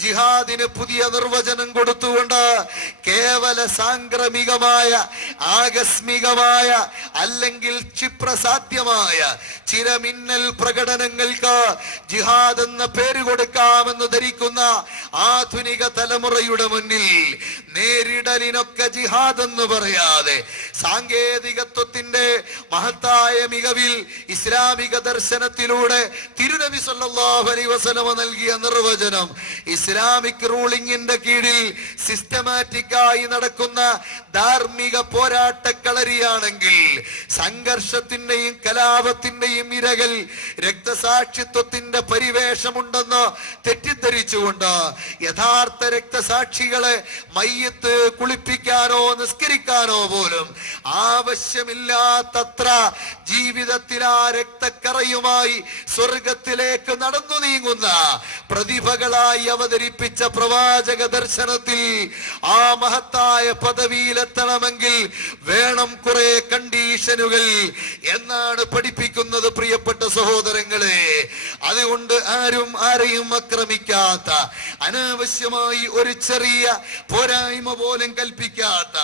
ജിഹാദിന് പുതിയ നിർവചനം കൊടുത്തുകൊണ്ട് കേവല സാംക്രമികമായ ആകസ്മികമായ അല്ലെങ്കിൽ ക്ഷിപ്രസാധ്യമായ ചില മിന്നൽ പ്രകടനങ്ങൾക്ക് ജിഹാദ് എന്ന പേര് കൊടുക്കാമെന്ന് ധരിക്കുന്ന ആധുനിക തലമുറയുടെ മുന്നിൽ നേരിടലിനൊക്കെ ജിഹാദ് എന്ന് പറയാതെ സാങ്കേതികത്വത്തിന്റെ മഹത്തായ മികവിൽ ഇസ്ലാമിക ദർശനത്തിലൂടെ തിരുനബി സല്ലല്ലാഹു അലൈഹി വസല്ലം നൽകിയ നിർവചനം ഇസ്ലാമിക് റൂളിംഗിന്റെ കീഴിൽ സിസ്റ്റമാറ്റിക്കായി നടക്കുന്ന ധാർമ്മിക പോരാട്ട കളരിയാണെങ്കിൽ സംഘർഷത്തിന്റെയും കലാപത്തിന്റെയും ഇരകൾ രക്തസാക്ഷിത്വത്തിന്റെ പരിവേഷമുണ്ടെന്ന് തെറ്റിദ്ധരിച്ചുകൊണ്ട് യഥാർത്ഥ രക്തസാക്ഷികളെ മയ്യത്ത് കുളിപ്പിക്കാനോ നിസ്കരിക്കാനോ പോലും ആവശ്യമില്ലാത്തത്ര ജീവിതത്തിൽ ആ രക്തക്കറയുമായി സ്വർഗത്തിലേക്ക് നടന്നു നീങ്ങുന്ന പ്രതിഭകളായി അവതരിപ്പിച്ച പ്രവാചക ദർശനത്തിൽ ആ മഹത്തായ പദവിയിലെത്തണമെങ്കിൽ വേണം കുറെ കണ്ടീഷനുകൾ എന്നാണ് പഠിപ്പിക്കുന്നത് പ്രിയപ്പെട്ട സഹോദരങ്ങളെ. അതുകൊണ്ട് ആരും ആരെയും ആക്രമിക്കാത്ത, അനാവശ്യമായി ഒരു ചെറിയ പോരായ്മ പോലും കൽപ്പിക്കാത്ത,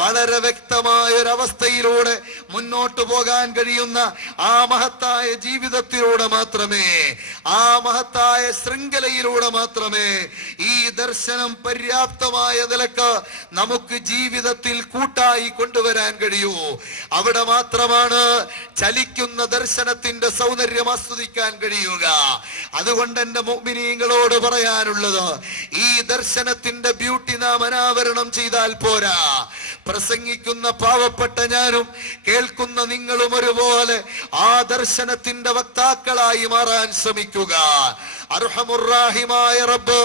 വളരെ വ്യക്തമായ ഒരവസ്ഥയിലൂടെ മുന്നോട്ട് പോകാൻ കഴിയുന്ന ആ മഹത്തായ ജീവിതത്തിലൂടെ മാത്രമേ, ആ മഹത്തായ ശൃംഖലയിലൂടെ മാത്രമേ ഈ ദർശനം പര്യാപ്തമായ നിലക്ക് നമുക്ക് ജീവിതത്തിൽ കൂട്ടായി കൊണ്ടുവരാൻ കഴിയൂ. അവിടെ മാത്രമാണ് ചലിക്കുന്ന ദർശനത്തിന്റെ സൗന്ദര്യം ആസ്വദിക്കാൻ കഴിയുക. അതുകൊണ്ട് എന്റെ മുഅ്മിനീങ്ങളോട് പറയാനുള്ളത്, ഈ ദർശനത്തിന്റെ ബ്യൂട്ടി നാം അനാവരണം ചെയ്താൽ പോരാ. പ്രസംഗിക്കുന്ന പാവപ്പെട്ട ഞാനും കേൾക്കുന്ന നിങ്ങളും ഒരുപോലെ ആ ദർശനത്തിന്റെ വക്താക്കളായി മാറാൻ ശ്രമിക്കുക. അർഹമുർറാഹിമായ റബ്ബ്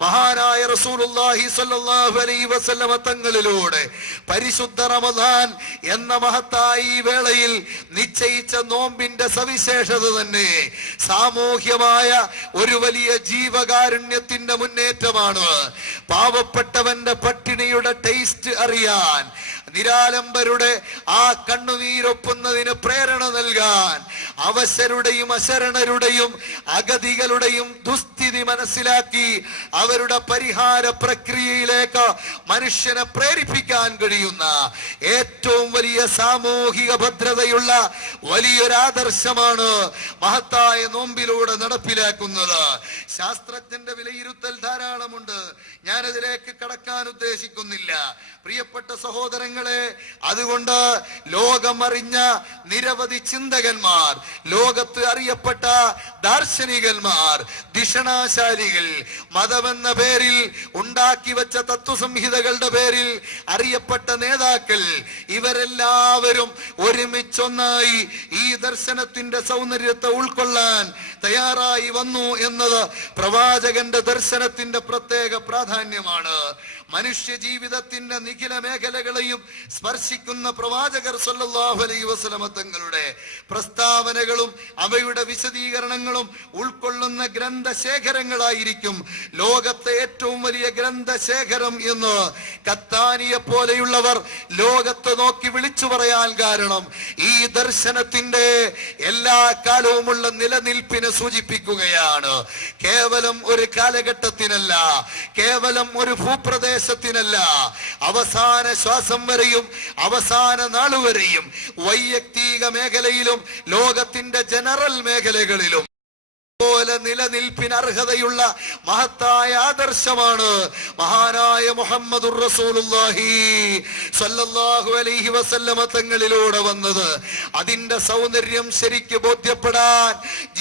മഹാനായ റസൂലുള്ളാഹി സ്വല്ലല്ലാഹു അലൈഹി വസല്ലമ തങ്ങളിലൂടെ പരിശുദ്ധ റമദാൻ എന്ന മഹത്തായ ഈ വേളയിൽ നിശ്ചയിച്ച നോമ്പിന്റെ സവിശേഷത തന്നെ സാമൂഹ്യമായ ഒരു വലിയ ജീവകാരുണ്യത്തിന്റെ മുന്നേറ്റമാണ്. പാവപ്പെട്ടവന്റെ പട്ടിണിയുടെ ടേസ്റ്റ് അറിയാൻ, നിരാലംബരുടെ ആ കണ്ണുനീരൊപ്പുന്നതിന് പ്രേരണ നൽകാൻ, അവശരുടെയും അശരണരുടെയും അഗതികളുടെയും ദുസ്ഥിതി മനസ്സിലാക്കി അവരുടെ പരിഹാര പ്രക്രിയയിലേക്ക് മനുഷ്യനെ പ്രേരിപ്പിക്കാൻ കഴിയുന്ന ഏറ്റവും വലിയ സാമൂഹിക ഭദ്രതയുള്ള വലിയൊരു ആദർശമാണ് മഹത്തായ നോമ്പിലൂടെ നടപ്പിലാക്കുന്നത്. ശാസ്ത്രജ്ഞന്റെ വിലയിരുത്തൽ ധാരാളമുണ്ട്, ഞാനതിലേക്ക് കടക്കാൻ ഉദ്ദേശിക്കുന്നില്ല പ്രിയപ്പെട്ട സഹോദരങ്ങളെ. അതുകൊണ്ട് ലോകമറിഞ്ഞ നിരവധി ചിന്തകന്മാർ, ലോകത്ത് അറിയപ്പെട്ട ദാർശനികന്മാർ, ദിഷണാശാലികൾ, മതമെന്ന പേരിൽ ഉണ്ടാക്കി വെച്ച തത്വസംഹിതകളുടെ പേരിൽ അറിയപ്പെട്ട നേതാക്കൾ, ഇവരെല്ലാവരും ഒരുമിച്ചൊന്നായി ഈ ദർശനത്തിന്റെ സൗന്ദര്യത്തെ ഉൾക്കൊള്ളാൻ തയ്യാറായി വന്നു എന്നത് പ്രവാചകന്റെ ദർശനത്തിന്റെ പ്രത്യേക പ്രാധാന്യമാണ്. മനുഷ്യ ജീവിതത്തിന്റെ നിഖില മേഖലകളെയും സ്പർശിക്കുന്ന പ്രവാചകർ സല്ലല്ലാഹു അലൈഹി വസല്ലമ തങ്ങളുടെ പ്രസ്താവനകളും അവയുടെ വിശദീകരണങ്ങളും ഉൾക്കൊള്ളുന്ന ഗ്രന്ഥശേഖരങ്ങളായിരിക്കും ലോകത്തെ ഏറ്റവും വലിയ ഗ്രന്ഥശേഖരം എന്ന് കത്താനിയെ പോലെയുള്ളവർ ലോകത്തെ നോക്കി വിളിച്ചു പറയാൻ കാരണം ഈ ദർശനത്തിന്റെ എല്ലാ കാലവുമുള്ള നിലനിൽപ്പിനെ സൂചിപ്പിക്കുകയാണ്. കേവലം ഒരു കാലഘട്ടത്തിനല്ല, കേവലം ഒരു ഭൂപ്രദേശത്തിനല്ല, അവസാന ശ്വാസം വരെയും അവസാന നാളുവരെയും വൈയക്തിക മേഖലയിലും ലോകത്തിന്റെ ജനറൽ മേഖലകളിലും പോലെ നിലനിൽപ്പിന് അർഹതയുള്ള മഹത്തായ ആദർശമാണ് മഹാനായ മുഹമ്മദുർ റസൂലുള്ളാഹി സ്വല്ലല്ലാഹു അലൈഹി വസല്ലമ തങ്ങളിലൂടെ വന്നത്. അതിന്റെ സൗന്ദര്യം ശരിക്ക് ബോധ്യപ്പെടാൻ,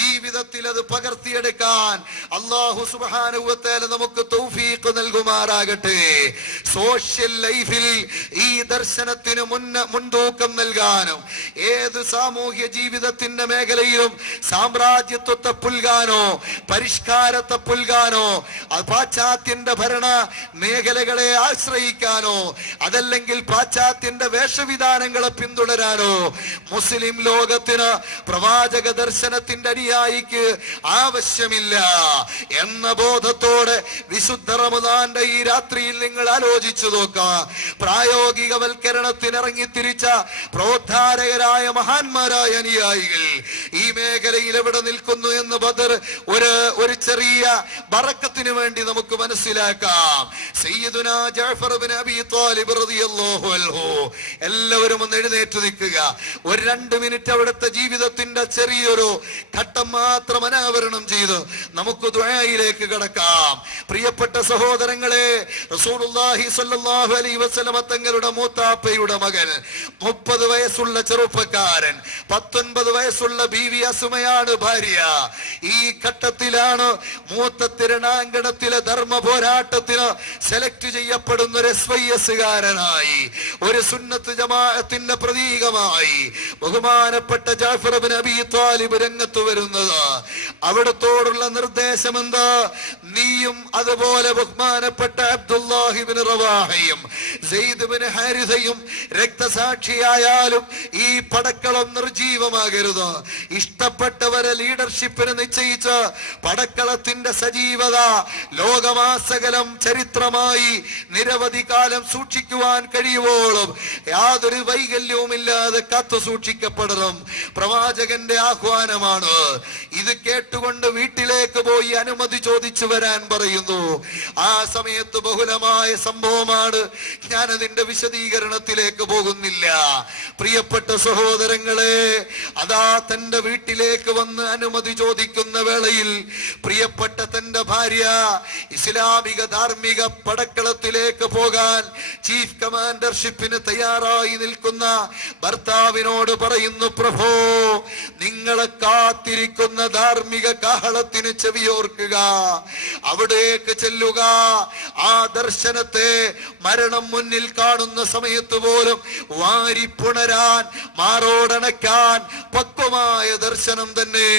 ജീവിതത്തിൽ അത് പകർത്തിയെടുക്കാൻ അല്ലാഹു സുബ്ഹാനഹു വ തആല നമുക്ക് തൗഫീഖ് നൽകുമാറാകട്ടെ. സോഷ്യൽ ലൈഫിൽ ഈ ദർശനത്തിന് മുൻതൂക്കം നൽകാനും ഏത് സാമൂഹ്യ ജീവിതത്തിന്റെ മേഖലയിലും സാമ്രാജ്യത്വത്തെ പുൽകാനോ പരിഷ്കാരത്തെ പുൽകാനോ പാശ്ചാത്യന്റെ ഭരണ മേഖലകളെ ആശ്രയിക്കാനോ അതല്ലെങ്കിൽ പാശ്ചാത്യന്റെ വേഷവിധാനങ്ങളെ പിന്തുടരാനോ മുസ്ലിം ലോകത്തിന് പ്രവാചക ദർശനത്തിന്റെ അനുയായിക്ക് ആവശ്യമില്ല എന്ന ബോധത്തോടെ വിശുദ്ധ റമദാന്റെ ഈ രാത്രിയിൽ നിങ്ങൾ ആലോചിക്കുക. ആലോചിച്ചു നോക്കാം. പ്രായോഗികവൽക്കരണത്തിന് ഇറങ്ങിത്തിരിച്ച പ്രോദ്ധാരകരായ മഹാന്മാരായ അനുയായികൾ ഈ മേഖലയിൽ എവിടെ നിൽക്കുന്നു എന്ന് ബദർ ഒരു ചെറിയ ബറക്കത്തിന് വേണ്ടി നമുക്ക് മനസ്സിലാക്കാം. സയ്യിദുനാ ജഅഫർ ഇബ്നു അബീ ത്വാലിബ് റളിയല്ലാഹു അൻഹു. എല്ലാവരും ഒന്ന് എഴുന്നേറ്റ് നിൽക്കുക. ഒരു 2 മിനിറ്റ് അവിടുത്തെ ജീവിതത്തിന്റെ ചെറിയൊരു ഘട്ടം മാത്രം അനാവരണം ചെയ്ത് നമുക്ക് ദുആയിലേക്ക് കടക്കാം. പ്രിയപ്പെട്ട സഹോദരങ്ങളെ, റസൂലുള്ളാഹി സ്വല്ലല്ലാഹു അലൈഹി വസല്ലമ തങ്ങളുടെ മൂത്താപ്പയുടെ മകൻ, 30 വയസ്സുള്ള ചെറുപ്പക്കാരൻ, 19 വയസ്സുള്ള ബീവി അസുമയാണ് ഭാര്യ. ഈ ഘട്ടത്തിലാണ് മൂത്ത തിരുനാങ്കണത്തിലെ ധർമ്മ പോരാട്ടത്തിന് സെലക്ട് ചെയ്യപ്പെടുന്ന ഒരു SYS കാരനായി, ഒരു സുന്നത്ത് ജമാഅത്തിന്റെ പ്രതീകമായി ബഹുമാനപ്പെട്ട ജഅഫർ ഇബ്നു അബീ ത്വാലിബ് രംഗത്ത് വരുന്നത്. അവിടത്തോടുള്ള നിർദ്ദേശം എന്താ? നീയും അതുപോലെ ബഹുമാനപ്പെട്ട അബ്ദുല്ലാഹി ഇബ്നു റവാഹയും സെയ്ദ് ഇബ്നു ഹാരിസയും രക്തസാക്ഷിയായാലും ഈ പടക്കളം നിർജീവമാകരുത്. ഇഷ്ടപ്പെട്ടവരെ ലീഡർഷിപ്പിന് നിശ്ചയിച്ച് പടക്കളത്തിന്റെ സജീവത ലോകമാസകലം ചരിത്രമായി നിരവധി കാലം സൂക്ഷിക്കുവാൻ കഴിയുവോളം യാതൊരു വൈകല്യവുമില്ലാതെ കാത്തു സൂക്ഷിക്കപ്പെടണം. പ്രവാചകന്റെ ആഹ്വാനമാണ്. ഇത് കേട്ടുകൊണ്ട് വീട്ടിലേക്ക് പോയി അനുമതി ചോദിച്ചു വരാൻ പറയുന്നു. ആ സമയത്ത് ബഹുലമായ സംഭവമാണ്. ഞാനതിന്റെ വിശദീകരണത്തിലേക്ക് പോകുന്നില്ല. പ്രിയപ്പെട്ട സഹോദരങ്ങളെ, അതാ തന്റെ വീട്ടിലേക്ക് വന്ന് അനുമതി ചോദിക്കുന്ന വേളയിൽ പ്രിയപ്പെട്ട തന്റെ ഭാര്യ ഇസ്ലാമിക ധാർമ്മിക പടക്കളത്തിലേക്ക് പോകാൻ ചീഫ് കമാൻഡർഷിപ്പിന് തയ്യാറായി നിൽക്കുന്ന ഭർത്താവിനോട് പറയുന്നു, പ്രഭോ, നിങ്ങളെ കാത്തിരിക്കുന്ന ധാർമ്മിക കാഹളത്തിന് ചെവിയോർക്കുക, അവിടേക്ക് ചെല്ലുക. ആ ദർശനത്തെ മരണം മുന്നിൽ കാണുന്ന സമയത്ത് പോലും വാരിപ്പുണരാൻ, മാറോടണയ്ക്കാൻ പക്വമായ ദർശനം തന്നെ.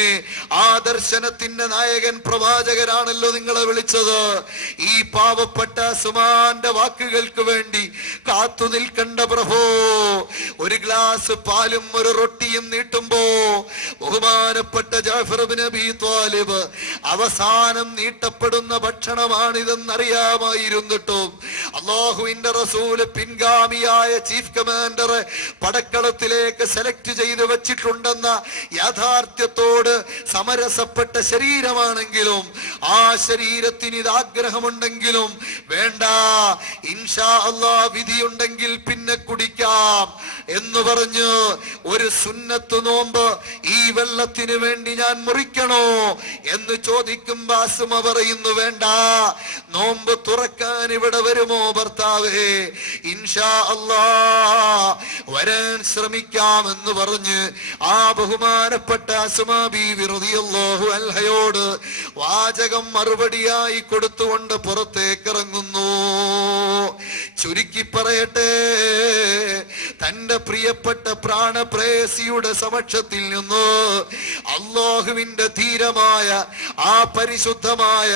ആ ദർശനത്തിന്റെ നായകൻ പ്രവാചകരാണല്ലോ നിങ്ങളെ വിളിച്ചത്. ഈ പാവപ്പെട്ട സുമാന്റെ വാക്കുകൾക്ക് വേണ്ടി കാത്തു നിൽക്കണ്ട പ്രഭോ. ഒരു ഗ്ലാസ് പാലും ഒരു റൊട്ടിയും നീട്ടുമ്പോ ബഹുമാനപ്പെട്ട ജഅഫർ ഇബ്നു അബീ ത്വാലിബ് അവസാനം നീട്ടപ്പെടുന്ന ഭക്ഷണമാണിതെന്നറിയാമായിരുന്നിട്ടും അല്ലാഹുവിന്റെ റസൂല് പിൻഗാമിയായ ചീഫ് കമാൻഡർ പടക്കളത്തിലേക്ക് സെലക്ട് ചെയ്ത് വെച്ചിട്ടുണ്ടെന്ന യാഥാർത്ഥ്യത്തോട് സമരസപ്പെട്ട ശരീരമാണെങ്കിലും ആ ശരീരത്തിന് ഇത് ആഗ്രഹമുണ്ടെങ്കിലും വേണ്ട, ഇൻഷാ അല്ലാഹ് വിധിയുണ്ടെങ്കിൽ പിന്നെ കുടിക്കാം എന്ന് പറഞ്ഞു ഒരു സുന്നത്ത് നോമ്പ് ഈ വെള്ളത്തിന് വേണ്ടി ഞാൻ മുറിക്കണോ എന്ന് ചോദിക്കുമ്പോ അസുമ പറയുന്നു, വേണ്ട, നോമ്പ് തുറക്കാൻ ഇവിടെ വരുമോ ഭർത്താവേ? ഇൻഷാ അല്ലാഹ് വരാൻ ശ്രമിക്കാമെന്ന് പറഞ്ഞ് ആ ബഹുമാനപ്പെട്ട അസ്മാ ബീവി റളിയല്ലാഹു അൻഹയോട് വാചകം മറുപടിയായി കൊടുത്തുകൊണ്ട് പുറത്തേക്ക് ഇറങ്ങുന്നു. ചുരുക്കി പറയട്ടെ, തന്റെ പ്രിയപ്പെട്ട പ്രാണപ്രേയസിയുടെ സമക്ഷത്തിൽ നിന്ന് അല്ലാഹുവിന്റെ ധീരമായ ആ പരിശുദ്ധമായ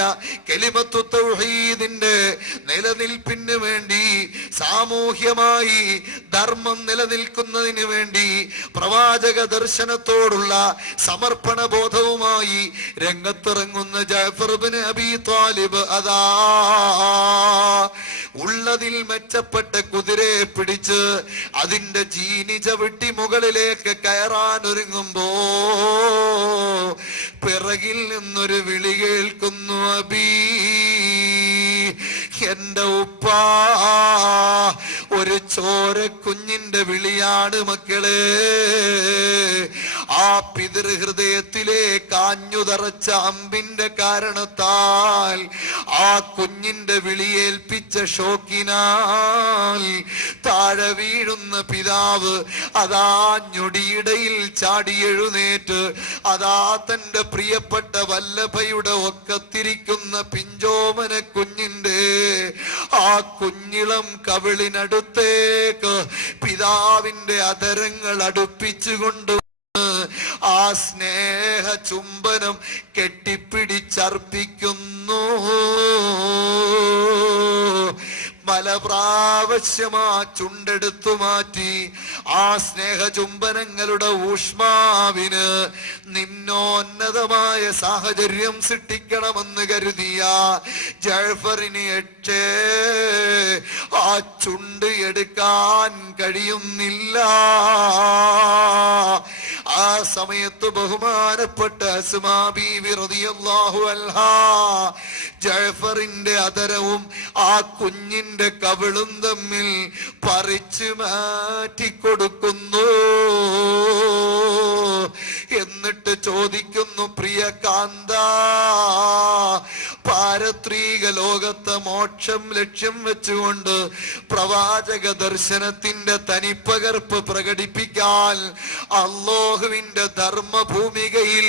കലിമത്തു തൗഹീദിന്റെ നിലനിൽപ്പിന് വേണ്ടി, സാമൂഹ്യമായി ധർമ്മം നിലനിൽക്കുന്നതിന് വേണ്ടി, പ്രവാചക ദർശനത്തോടുള്ള സമർപ്പണ ബോധവുമായി രംഗത്തിറങ്ങുന്ന ജഅഫർ ഇബ്നു അബീ ത്വാലിബ് അതാ ഉള്ളതിൽ മെച്ചപ്പെട്ട കുതിരയെ പിടിച്ച് അതിന്റെ ചീനി ചവിട്ടി മുകളിലേക്ക് കയറാൻ ഒരുങ്ങുമ്പോ പിറകിൽ നിന്നൊരു വിളി കേൾക്കുന്നു, അബീ, എന്റെ ഉപ്പാ. ഒരു ചോര കുഞ്ഞിന്റെ വിളിയാണ് മക്കളെ. ആ പിതൃഹൃദയത്തിലെ കാഞ്ഞുതറച്ച അമ്പിന്റെ കാരണത്താൽ ആ കുഞ്ഞിന്റെ വിളിയേൽപ്പിച്ച ഷോക്കിനാൽ താഴെ വീഴുന്ന പിതാവ് അതാ ഞൊടിയിടയിൽ ചാടി എഴുന്നേറ്റ് അതാ തന്റെ പ്രിയപ്പെട്ട വല്ലഭയുടെ ഒക്കത്തിരിക്കുന്ന പിഞ്ചോമന കുഞ്ഞിന്റെ ആ കുഞ്ഞിളം കവിളിനടുത്തേക്ക് പിതാവിന്റെ അധരങ്ങൾ അടുപ്പിച്ചുകൊണ്ട് ആ സ്നേഹ ചുംബനം കെട്ടിപ്പിടിച്ചർപ്പിക്കുന്നു. മലപ്രാവശ്യമാ ചുണ്ടെടുത്തു മാറ്റി ആ സ്നേഹ ചുംബനങ്ങളുടെ ഊഷ്മാവിന് നിന്നോന്നതമായ സാഹചര്യം സൃഷ്ടിക്കണമെന്ന് കരുതിയ ജഅഫറിന് ആ ചുണ്ട് എടുക്കാൻ കഴിയുന്നില്ല. ആ സമയത്ത് ബഹുമാനപ്പെട്ട അസ്മാ ബീവി റളിയല്ലാഹു അൻഹാ ജഅഫറിന്റെ അധരവും ആ കുഞ്ഞിന്റെ കവിളും തമ്മിൽ പറിച്ചു മാറ്റിക്കൊടുക്കുന്നു. എന്നിട്ട് ചോദിക്കുന്നു, പ്രിയ കാന്ത, പാരത്രിക ലോകത്തെ മോക്ഷം ലക്ഷ്യം വെച്ചുകൊണ്ട് പ്രവാചക ദർശനത്തിന്റെ തനിപ്പകർപ്പ് പ്രകടിപ്പിക്കാൻ അല്ലാഹുവിന്റെ ധർമ്മഭൂമികയിൽ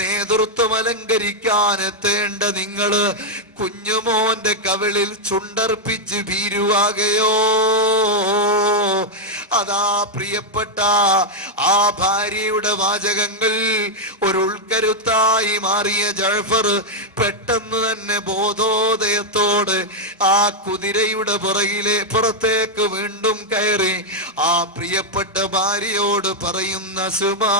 നേതൃത്വം അലങ്കരിക്കാൻ എത്തേണ്ട നിങ്ങള് കുഞ്ഞുമോന്റെ കവിളിൽ ചുണ്ടർപ്പിച്ച് ഭീരുവാകയോ? അതാ പ്രിയപ്പെട്ട ആ ഭാര്യയുടെ വാചകങ്ങൾ ഒരു ഉൾക്കരുത്തായി മാറിയ ജഅഫർ പെട്ടെന്ന് തന്നെ ബോധോദയത്തോട് ആ കുതിരയുടെ പുറത്തേക്ക് വീണ്ടും കയറി ആ പ്രിയപ്പെട്ട ഭാര്യയോട് പറയുന്ന, സുമാ,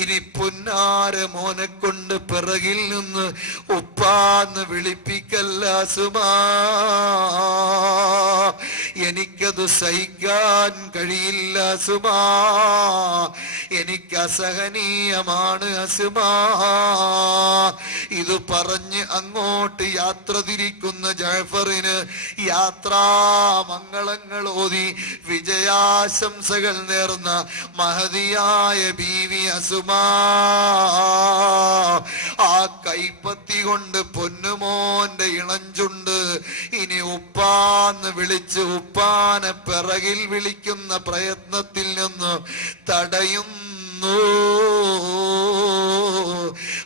ഇനി പുന്നാര മോനെ കൊണ്ട് പിറകിൽ നിന്ന് ഉപ്പാന്ന് വിളിപ്പിക്കല്ല സുമാ, എനിക്കത് സഹിക്കാൻ കഴിയില്ല സുമാ, എനിക്ക് അസഹനീയമാണ് അസുമാ. ഇത് പറഞ്ഞ് അങ്ങോട്ട് യാത്ര തിരിക്കുന്ന ജഅഫറിന് യാത്രാമംഗളങ്ങൾ ഓതി വിജയാശംസകൾ നേർന്ന മഹതിയായ ബീവി അസുമാ ആ കൈപ്പത്തി കൊണ്ട് പൊന്നുമോന്റെ ഇളഞ്ചുണ്ട് ഇനി ഉപ്പാന്ന് വിളിച്ച് ഉപ്പാനെ പിറകിൽ വിളിക്കുന്ന പ്രയത്നത്തിൽ നിന്ന് തടയുന്നു.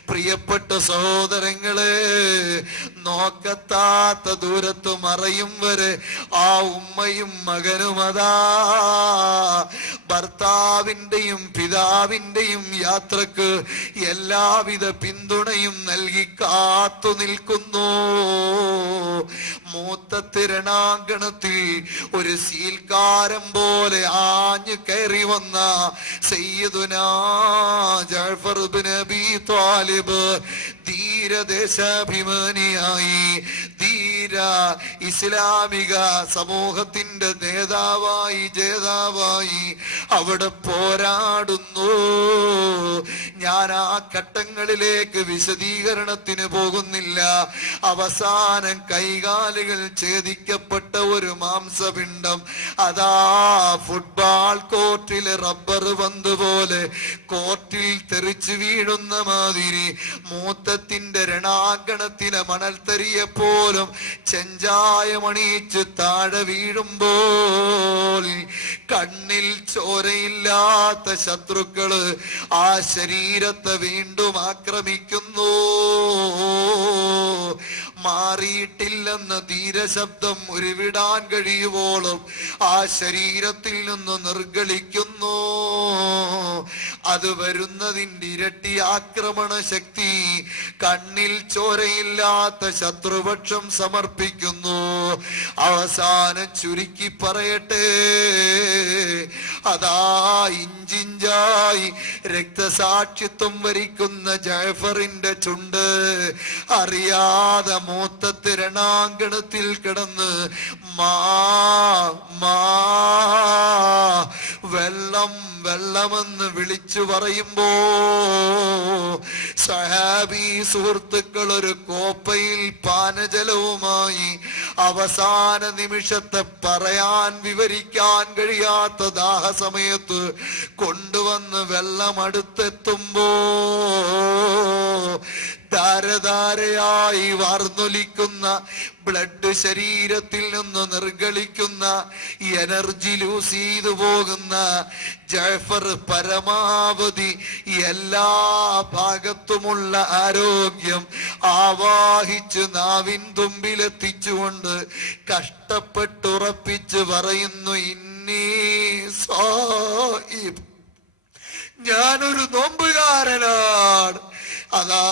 പ്രിയപ്പെട്ട സഹോദരങ്ങളെ, നോക്കത്താത്ത ദൂരത്ത് മറയും വരെ ആ ഉമ്മയും മകനുമതാ ഭർത്താവിന്റെയും പിതാവിന്റെയും യാത്രക്ക് എല്ലാവിധ പിന്തുണയും നൽകി കാത്തു നിൽക്കുന്നു. മൂത്തത്ത് രണാങ്കണത്തിൽ ഒരു സീൽക്കാരം പോലെ ആഞ്ഞു കയറി വന്ന സയ്യിദുനാ ജഅഫർ ഇബ്നു അബീ ത്വാലിബ് ധീരദേശാഭിമാനിയായി, ധീര ഇസ്ലാമിക സമൂഹത്തിന്റെ നേതാവായി, ജേതാവായി അവിടെ പോരാടുന്നു. ഞാൻ ആ ഘട്ടങ്ങളിലേക്ക് വിശദീകരണത്തിന് പോകുന്നില്ല. അവസാനം കൈകാലുകൾ ഛേദിക്കപ്പെട്ട ഒരു മാംസപിണ്ഡം അതാ ഫുട്ബോൾ കോർട്ടിലെ റബ്ബർ പന്ത് പോലെ കോർട്ടിൽ തെറിച്ചു വീഴുന്ന മാതിരി മൂത്തത്തിന്റെ രണാങ്കണത്തിലെ മണൽത്തരിയെ പോലും ചെഞ്ചായമണിയിച്ച് താഴെ വീഴുമ്പോൾ കണ്ണിൽ ചോരയില്ലാത്ത ശത്രുക്കള് ആ ശരീരത്തെ വീണ്ടും ആക്രമിക്കുന്നു. മാറിയിട്ടില്ലെന്ന ധീരശബ്ദം ഉരുവിടാൻ കഴിയുവോളം ആ ശരീരത്തിൽ നിന്ന് നിർഗളിക്കുന്നു. അത് വരുന്നതിൻ്റെ ഇരട്ടി ആക്രമണ ശക്തി കണ്ണിൽ ചോരയില്ലാത്ത ശത്രുപക്ഷം സമർപ്പിക്കുന്നു. അവസാനം ചുരുക്കി പറയട്ടെ, അതാ ഇഞ്ചിഞ്ചായി രക്തസാക്ഷിത്വം വരിക്കുന്ന ജഅഫറിന്റെ ചുണ്ട് അറിയാതെ മൂത്തത്ത് രണാങ്കണത്തിൽ കിടന്ന് മാ വെള്ളം വെള്ളമെന്ന് വിളിച്ചു പറയുമ്പോ സഹാബി സുഹൃത്തുക്കൾ ഒരു കോപ്പയിൽ പാനജലവുമായി അവസാന നിമിഷത്തെ പറയാൻ വിവരിക്കാൻ കഴിയാത്ത ദാഹസമയത്ത് കൊണ്ടുവന്ന് വെള്ളം അടുത്തെത്തുമ്പോ ധാരധാരയായി വാർന്നൊലിക്കുന്ന ബ്ലഡ് ശരീരത്തിൽ നിന്ന് നിർഗളിക്കുന്ന എനർജി ലൂസ് ചെയ്തു പോകുന്ന ജഅഫർ പരമാവധി എല്ലാ ഭാഗത്തുമുള്ള ആരോഗ്യം ആവാഹിച്ച് നാവിൻ തുമ്പിലെത്തിച്ചുകൊണ്ട് കഷ്ടപ്പെട്ടുറപ്പിച്ച് പറയുന്നു, ഇന്നീ സായിബ്, ഞാനൊരു നോമ്പുകാരനാണ്. അതാ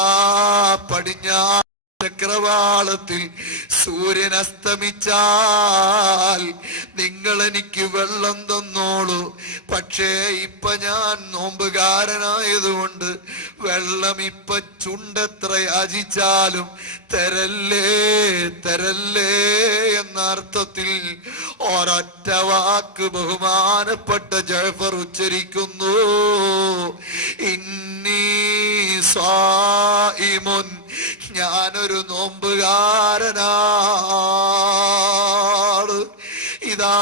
പടിഞ്ഞാറ് ചക്രവാളത്തിൽ സൂര്യൻ അസ്തമിച്ചാൽ നിങ്ങൾ എനിക്ക് വെള്ളം തന്നോളൂ. പക്ഷേ ഇപ്പൊ ഞാൻ നോമ്പുകാരനായതുകൊണ്ട് വെള്ളം ഇപ്പൊ ചുണ്ടെത്ര യാചിച്ചാലും തരല്ലേ തരല്ലേ എന്ന അർത്ഥത്തിൽ ഒരൊറ്റ വാക്ക് ബഹുമാനപ്പെട്ട ജഅഫർ ഉച്ചരിക്കുന്നു. ഇന്നി സ്വായിമുൻ, ഞാനൊരു നോമ്പുകാരനാണ്. ഇതാ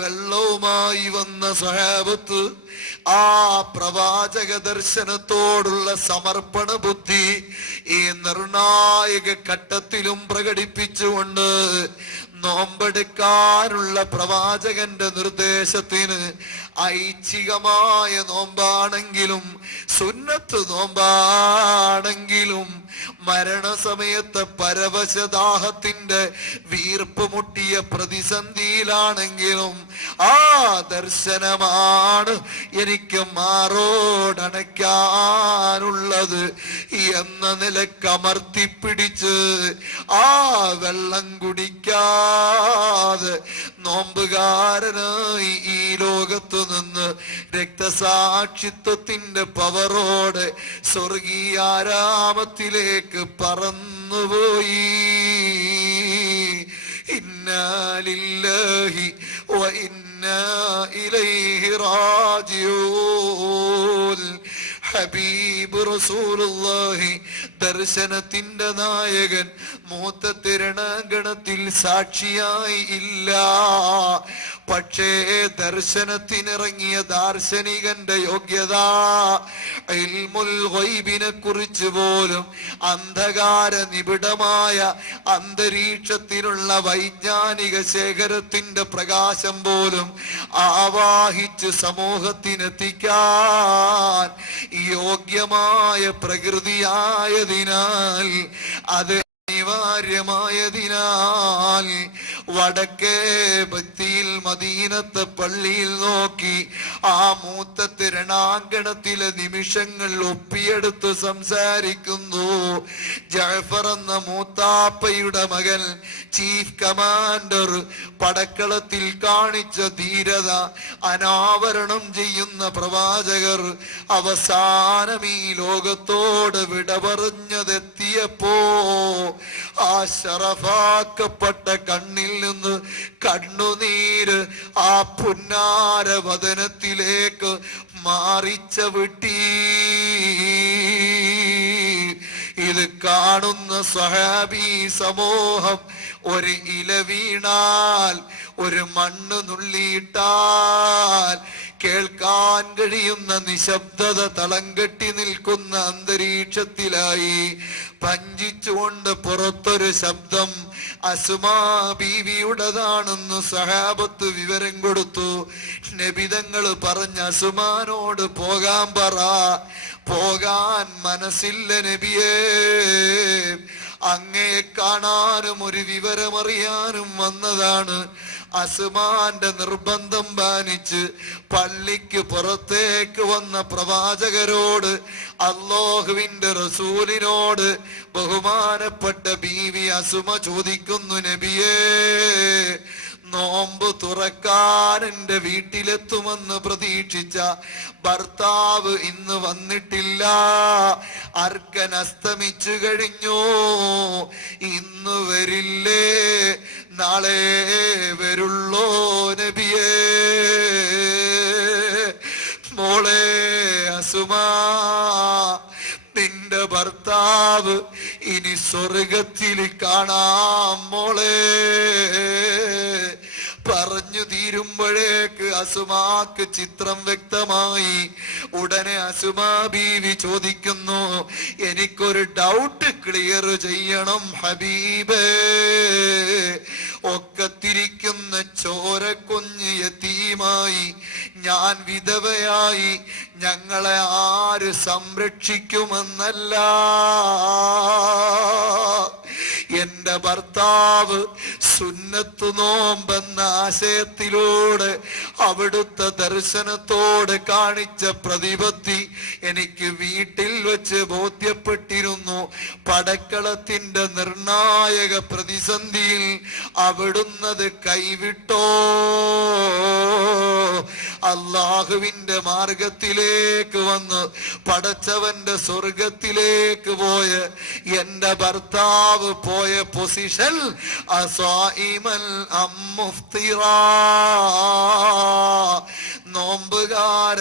വെള്ളവുമായി വന്ന സ്വഹാബത്ത് ആ പ്രവാചക ദർശനത്തോടുള്ള സമർപ്പണ ബുദ്ധി ഈ നിർണായക ഘട്ടത്തിലും പ്രകടിപ്പിച്ചുകൊണ്ട് നോമ്പെടുക്കാനുള്ള പ്രവാചകന്റെ നിർദ്ദേശത്തിന് ഐച്ഛികമായ നോമ്പാണെങ്കിലും സുന്നത്ത് നോമ്പാണെങ്കിലും മരണസമയത്ത് പരവശദാഹത്തിന്റെ വീർപ്പ് മുട്ടിയ പ്രതിസന്ധിയിലാണെങ്കിലും ആ ദർശനമാണ് എനിക്ക് മാറോടണയ്ക്കാനുള്ളത് എന്ന നിലക്കമർത്തിപ്പിടിച്ച് ആ വെള്ളം കുടിക്കാതെ നോമ്പുകാരനായി ഈ ലോകത്തു നിന്ന് രക്തസാക്ഷിത്വത്തിന്റെ പവറോടെ സ്വർഗീയാരാമത്തിലേക്ക് പറന്നുപോയി. ഇന്നാ ലില്ലാഹി വ ഇന്നാ ഇലൈഹി റാജിഊൻ. ഹബീബ് റസൂലുള്ളാഹി ദർശനത്തിന്റെ നായകൻ മൂത്ത തിരണഗണത്തിൽ സാക്ഷിയായി ഇല്ല. പക്ഷേ ദർശനത്തിനിറങ്ങിയ ദാർശനികന്റെ യോഗ്യത ഇൽമുൽ ഗൈബിനെ കുറിച്ച് പോലും അന്ധകാര നിബിഡമായ അന്തരീക്ഷത്തിലുള്ള വൈജ്ഞാനിക ശേഖരത്തിന്റെ പ്രകാശം പോലും ആവാഹിച്ച് സമൂഹത്തിനെത്തിക്കാൻ യോഗ്യമായ പ്രകൃതിയായതിനാൽ അത് അനിവാര്യമായതിനാൽ വടക്കേ ബത്തിയിൽ മദീനത്തെ പള്ളിയിൽ നോക്കി ആ മൂത്ത തിരണാങ്കണത്തിലെ നിമിഷങ്ങൾ ഒപ്പിയെടുത്ത് സംസാരിക്കുന്നു. ജഅഫർ എന്ന മൂത്താപ്പയുടെ മകൻ ചീഫ് കമാൻഡർ പടക്കളത്തിൽ കാണിച്ച ധീരത അനാവരണം ചെയ്യുന്ന പ്രവാചകർ അവസാനം ഈ ലോകത്തോട് വിട പറഞ്ഞതെത്തിയപ്പോ ആ ശറഫാക്കപ്പെട്ട കണ്ണിൽ നിന്ന് കണ്ണുനീര് ആ പുന്നാര വദനത്തിലേക്ക് മാറിച്ച വിട്ടി. ഇത് കാണുന്ന സ്വഹാബി സമൂഹം ഒരു ഇല വീണാൽ, ഒരു മണ്ണ് നുള്ളിയിട്ടാൽ കേൾക്കാൻ കഴിയുന്ന നിശബ്ദത തളം കെട്ടി നിൽക്കുന്ന അന്തരീക്ഷത്തിലായി പഞ്ചിച്ചുകൊണ്ട് പുറത്തൊരു ശബ്ദം അസ്മാ ബീവിയുടേതാണെന്ന് സഹാബത്ത് വിവരം കൊടുത്തു. നബിതങ്ങൾ പറഞ്ഞ അസ്മാനോട് പോകാൻ പറ. പോകാൻ മനസ്സില്ല നബിയേ, അങ്ങയെ കാണാനും ഒരു വിവരമറിയാനും വന്നതാണ്. അസ്മാന്റെ നിർബന്ധം പാലിച്ച് പള്ളിക്ക് പുറത്തേക്ക് വന്ന പ്രവാചകരോട്, അല്ലാഹുവിന്റെ റസൂലിനോട് ബഹുമാനപ്പെട്ട ബീവി അസുമ ചോദിക്കുന്നു, നബിയേ, നോമ്പ് തുറക്കാൻ എന്റെ വീട്ടിലെത്തുമെന്ന് പ്രതീക്ഷിച്ച ഭർത്താവ് ഇന്ന് വന്നിട്ടില്ല. അർക്കൻ അസ്തമിച്ചു കഴിഞ്ഞു. ഇന്ന് വരില്ലേ? നാളെ വരുള്ളോ നബിയേ? മോളെ അസുമാ, നിന്റെ ഭർത്താവ് ഇനി സ്വർഗത്തിൽ കാണാം മോളെ. പറഞ്ഞു തീരുമ്പോഴേക്ക് അസുമാക്ക് ചിത്രം വ്യക്തമായി. ഉടനെ അസുമാ ബീവി ചോദിക്കുന്നു, എനിക്കൊരു ഡൗട്ട് ക്ലിയർ ചെയ്യണം ഹബീബേ. ഒക്കത്തിരിക്കുന്ന ചോരക്കുഞ്ഞ് യതീമായി, ഞാൻ വിധവയായി, ഞങ്ങളെ ആര് സംരക്ഷിക്കുമെന്നല്ല, എന്റെ ഭർത്താവ് സുന്നത്തു നോമ്പെന്ന ആശയത്തിലൂടെ അവിടുത്തെ ദർശനത്തോട് കാണിച്ച പ്രതിപത്തി എനിക്ക് വീട്ടിൽ വെച്ച് ബോധ്യപ്പെട്ടിരുന്നു. പടക്കളത്തിന്റെ നിർണായക പ്രതിസന്ധിയിൽ അവിടുന്നത് കൈവിട്ടോ? അള്ളാഹുവിന്റെ മാർഗത്തിലേക്ക് വന്ന് പടച്ചവന്റെ സ്വർഗത്തിലേക്ക് പോയ എന്റെ ഭർത്താവ് പോയ പൊസിഷൻ അസ്വാഇമൽ അമ്മുഫ്തിറാ, നോമ്പുകാരനായിട്ടാണോ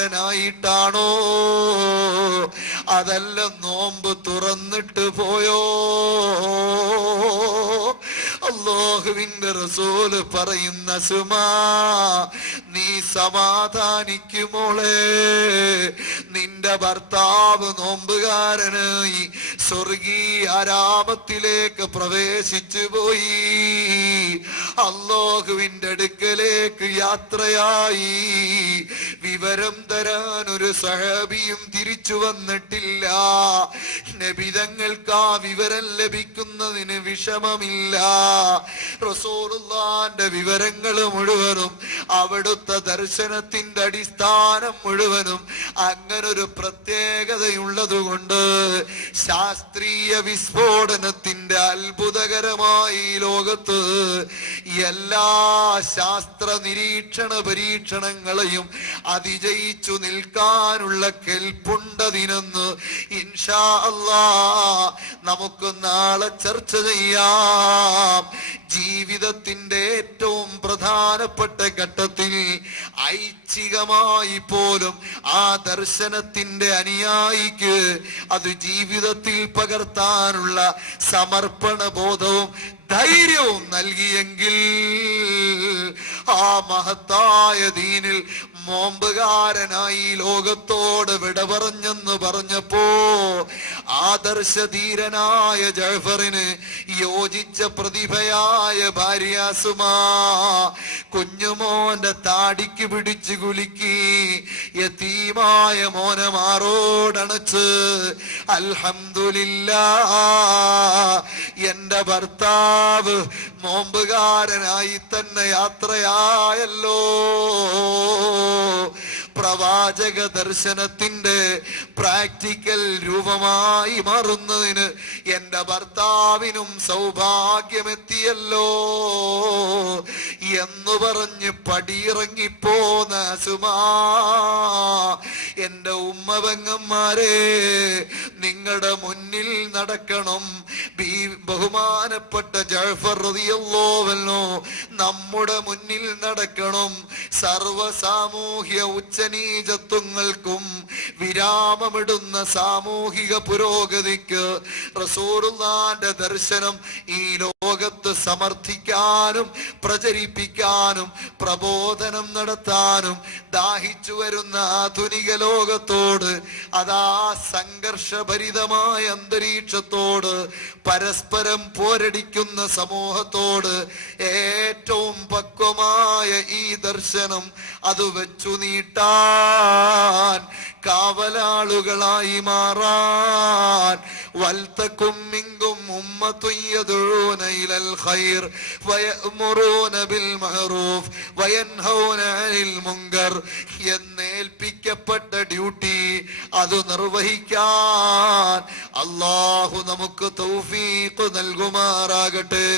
അതല്ല നോമ്പ് തുറന്നിട്ട് പോയോ? അല്ലാഹുവിന്റെ റസൂല് പറയുന്ന സുമാ, നീ സമാധാനിക്കുമോളെ, നിന്റെ ഭർത്താവ് നോമ്പുകാരനായി സ്വർഗീയ ആരാമത്തിലേക്ക് പ്രവേശിച്ചു പോയി, അല്ലാഹുവിന്റെ അടുക്കലേക്ക് യാത്രയായി. വിവരം തരാൻ ഒരു സഹാബിയും തിരിച്ചു വന്നിട്ടില്ല. നബിതങ്ങൾക്ക് ആ വിവരം ലഭിക്കുന്നതിന് വിഷമമില്ല. റസൂലുള്ളാന്റെ വിവരങ്ങൾ മുഴുവനും, അവിടുത്തെ ദർശനത്തിന്റെ അടിസ്ഥാനം മുഴുവനും അങ്ങനൊരു പ്രത്യേകതയുള്ളത് കൊണ്ട് ശാസ്ത്രീയ വിസ്ഫോടനത്തിന്റെ അത്ഭുതകരമായ ഈ ലോകത്ത് എല്ലാ ശാസ്ത്ര നിരീക്ഷണ പരീക്ഷണങ്ങളെയും അതിജയിച്ചു നിൽക്കാനുള്ള കെൽപ്പുണ്ടതിനെന്ന് ഇൻഷാ അല്ലാഹ് നമുക്ക് നാളെ ചർച്ച ചെയ്യാം. ജീവിതത്തിന്റെ ഏറ്റവും പ്രധാനപ്പെട്ട ഘട്ടത്തിൽ ഐച്ഛികമായി പോലും ആ ദർശനത്തിന്റെ അനുയായിക്ക് അത് ജീവിതത്തിൽ പകർത്താനുള്ള സമർപ്പണ ബോധവും ധൈര്യവും നൽകിയെങ്കിൽ ആ മഹത്തായ ദീനിൽ നോമ്പുകാരനായി ലോകത്തോട് വിട പറഞ്ഞെന്ന് പറഞ്ഞപ്പോ ആദർശധീരനായ ജഅഫറിന് യോജിച്ച പ്രതിഭയായ ഭാര്യ സുമാ കുഞ്ഞുമോന്റെ താടിക്ക് പിടിച്ചു കുലുക്കി യതീമായ മോനെ മാറോടണച്ച് അൽഹംദുലില്ലാ, എന്റെ ഭർത്താവ് നോമ്പുകാരനായി തന്നെ യാത്രയായല്ലോ. പ്രവാചക ദർശനത്തിന്റെ പ്രാക്ടിക്കൽ രൂപമായി മാറുന്നതിന് എന്റെ ഭർത്താവിനും സൗഭാഗ്യമെത്തിയല്ലോ എന്ന് പറഞ്ഞ് പടിയിറങ്ങിപ്പോന്ന സുമാ, എന്റെ ഉമ്മപെങ്ങന്മാരെ, നിങ്ങളുടെ മുന്നിൽ നടക്കണം. ബഹുമാനപ്പെട്ട ജഅഫർ റളിയല്ലാഹു അൻഹു നമ്മുടെ മുന്നിൽ നടക്കണം. സർവ സാമൂഹ്യ ഉച്ചനീചത്വങ്ങൾക്കും വിരാമമിടുന്ന സാമൂഹിക പുരോഗതിക്ക് റസൂലുള്ളാഹിന്റെ ദർശനം ഈ ലോകത്ത് സമർത്ഥിക്കാനും പ്രചരിപ്പിക്കാനും പ്രബോധനം നടത്താനും ദാഹിച്ചു വരുന്ന ആധുനിക ലോകത്തോട്, അതാ സംഘർഷഭരിതമായ അന്തരീക്ഷത്തോട്, പരസ്പരം പോരടിക്കുന്ന സമൂഹത്തോട് ഏറ്റവും പക്വമായ ഈ ദർശനം അത് വെച്ചു നീട്ടാൻ, കാവലാളുകളായി മാറാൻ, വൽതകും മിൻകും ഉമ്മത്തുൻ യദ്ഊന ഇലൽ ഖൈർ വയഅ്മുറൂന ബിൽ മഅറൂഫ് വയൻഹൗന അനിൽ മുൻകർ എന്നേൽപ്പിക്കപ്പെട്ട ഡ്യൂട്ടി അത് നിർവഹിക്കാൻ അല്ലാഹു നമുക്ക് തൗഫീഖ് നൽകുമാറാകട്ടെ.